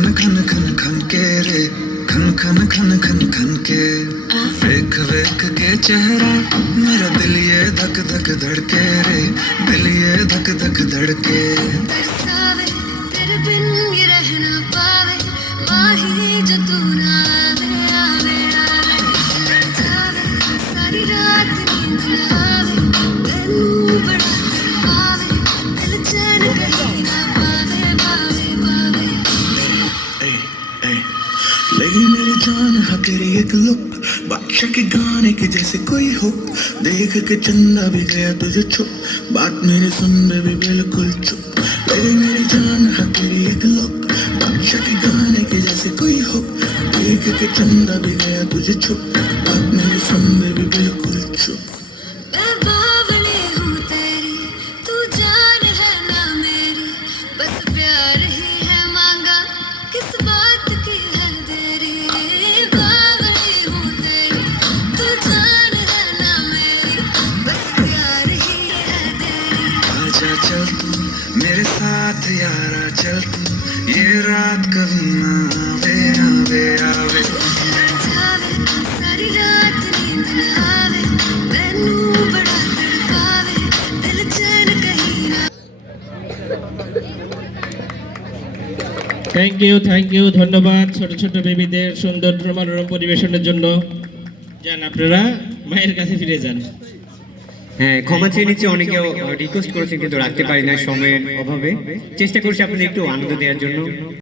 खन खन खन खन के रे, खन खन खन खन खन के। वेख वेख के चेहरा मेरा दिल ये धक धक धड़के रे, दिल ये धक धक धड़के। तरसावे तेरे बिन ये रह ना पावे, माही जो तू ना आवे आवे आवे। तरसावे सारी रात नींद ना आवे, तैनू बड़ा तड़पावे, दिल चैन कहीं ना पावे पावे पावे। लगी मेरी जान है तेरी एक लुक, बादशाह के गाने के जैसे कोई हो। देख के चंदा भी गया तुझे छुप, बात मेरे सुन में भी बिल्कुल चुप। लगी मेरी जान है तेरी एक लुक, बादशाह के गाने के जैसे कोई हो। देख के चंदा भी गया तुझे छुप, बात मेरे सुन में भी बिल्कुल चुप। मैं बावली हूँ तेरी, तू जान है ना मेरी, बस प्यार ही है मांगा, किस बात की है देरी। बावली हूँ तेरी, तू जान है ना मेरी, बस प्यार ही है तेरी। आजा चल तू मेरे साथ यारा, चल तू ये रात कभी ना आवे आवे आवे। जावे सारी रात नींद ना आवे, तैनू बड़ा तड़पावे, दिल चैन कहीं ना। থ্যাংক ইউ ধন্যবাদ ছোট ছোট বেবিদের সুন্দর মনোরম পরিবেশনের জন্য। যান আপনারা মায়ের কাছে ফিরে যান। হ্যাঁ, ক্ষমা চেয়ে নিচ্ছি, অনেকেও রিকোয়েস্ট করেছেন কিন্তু রাখতে পারি না সময়ের অভাবে। চেষ্টা করছি আপনাদের একটু আনন্দ দেওয়ার জন্য।